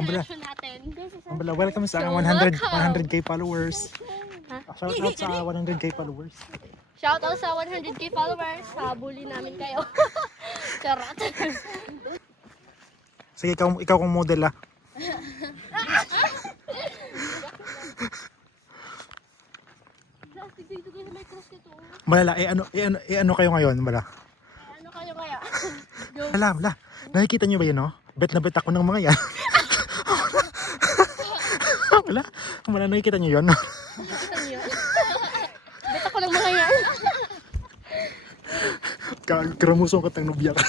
Ambala. reaction natin. Ambala, welcome sa So, 100k followers. Ha? Shout out sa 100k followers. Shout out sa 100k followers. Habulin namin kayo. Charot. Sige, ikaw kung model ah. Plastic dito kayo may cross nito. Malala, ano kayo ngayon, Mala? Ano kayo kaya? Mala, nakikita nyo ba yun, no? Bet na bet ako ng mga yan. Mala, nakikita nyo yun? Nakikita niyo? Bet ako ng mga yan. Karamusong ka tang nubya ka.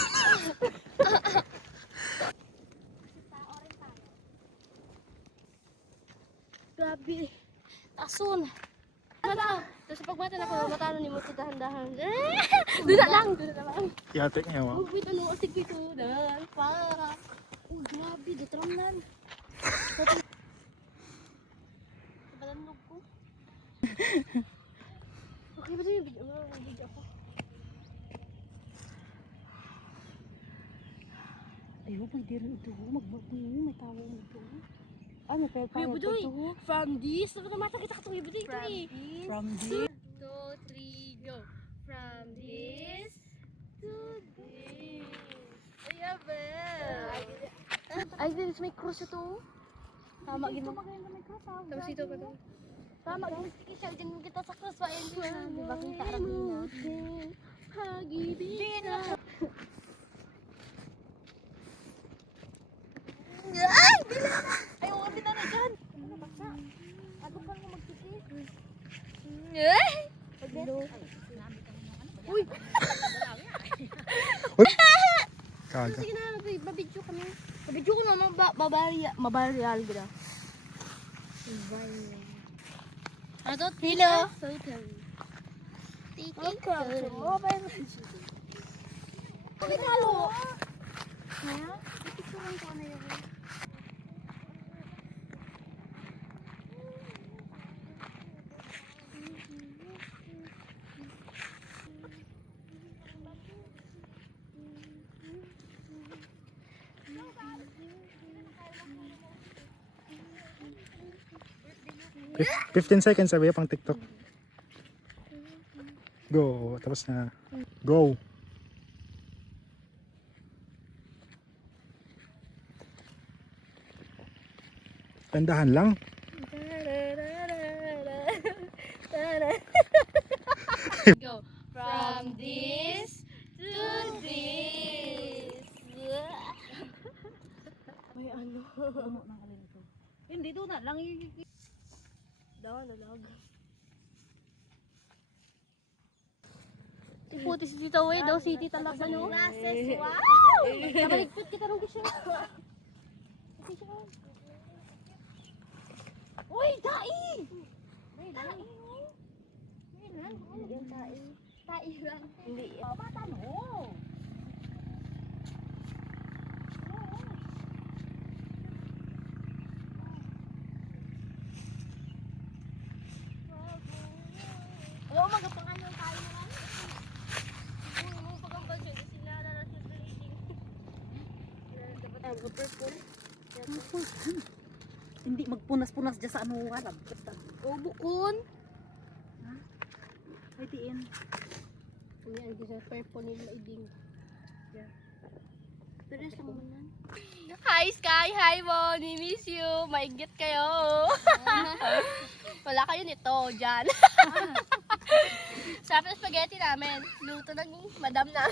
Grabe. Tasun. Ano daw? Tapos pagmata na ko, matano ni mo ito dahan-dahan. Doon na lang. Yate ngayon, Oh, wait, ano? Astig ko ito. Dahil pa. Oh, grabe. Detramnan. Balandog ko. Okay ba ito yung video? May video ako. Ayaw, pwede rin ito. Magbabayin, may tawag mo ito. Ano, pero Kuya parang Budoy, ito. from this. Dapat naman kita ka ito, Kuya Budoy. From this. 2, 3, go. From this to this. Ayan ba? Ay, this may cross ito. Tama, gino. Tapos ito pa ito. Tama, gino. Sige siya, dyan kita sa cross. Ayan din na. Diba, kita rin na. Pag-ibig na. Ay! Bila na! Ay, huwag din na dyan. Ano ba sa? Ano ka mo magkikis? Eh? Uy! Kaga. Sige na, mabidyo kami. Mabidyo ko naman, mabaryal gila. Ano to? Hello! Welcome to Mobile Legends. Pinalo! Kaya? Ipicturean ko na yun. Fif- 15 seconds sabi pang TikTok. Go, tapos na. Go. Tandahan lang. Go. From this to this. May ano? Ano ng alin ito? Hindi, doon na lang. Daw na lang. Iputi si Tita Way daw City talaga no. Glasses. Wow! Nabaligpit kita nung kisya. Uy, dai! Dai. Hindi dai. Dai lang. Hindi. Bata no. Hello, magapangan tayo naman. Mo pagambal siya kasi naalala siya sa meeting. Dapat ang purple. Hindi magpunas-punas dyan sa ano warab. O bukon. Pwede in. Ayan, gisa purple nila iding. Pero sa mga Hi Sky, hi Bonnie, miss you. Maigit kayo. Wala kayo nito dyan. Sarap ng spaghetti namin. Luto ng madam na.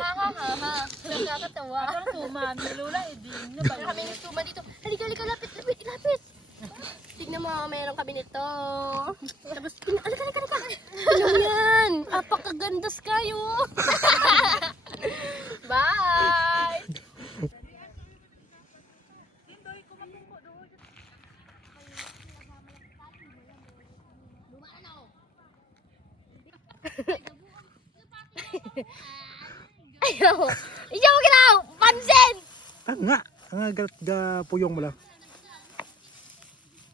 Ha. Nakakatawa. Parang tuman. Nilula idin. Meron kami ng tuman dito. Halika, lapit. Tignan mo, meron kami nito. Tapos, halika. Tignan mo yan. Apakagandas kayo. Bye! Ayaw! Ayaw ka na! Pansin! Nga ga puyong mo lang.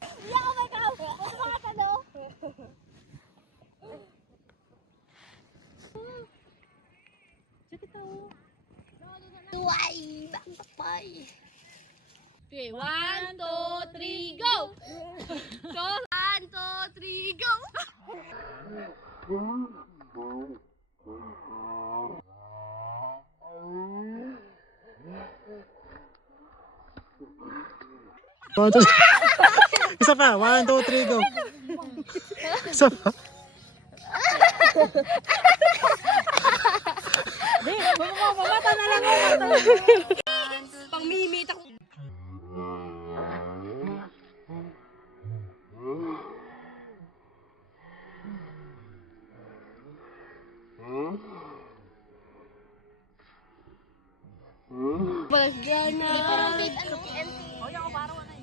Ayaw ka na! Masama ka no? Tuway! Bakpay! Okay, 1, 2, 3, go! Go! 1, 2, 3, go! One, two, isa pa. 1, 2, 3, go. Isa pa. Di, mamata na lang ako. Pang mimit ako. Walang gana. Hindi pa rin big ano, TNT. Hoy, ako parang ano eh.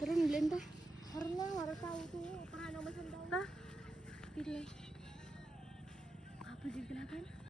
Taron, Glenda. Taron lang, wala tao to. Pangalang masandaw. Ha? Pili. Kapag gagalagan.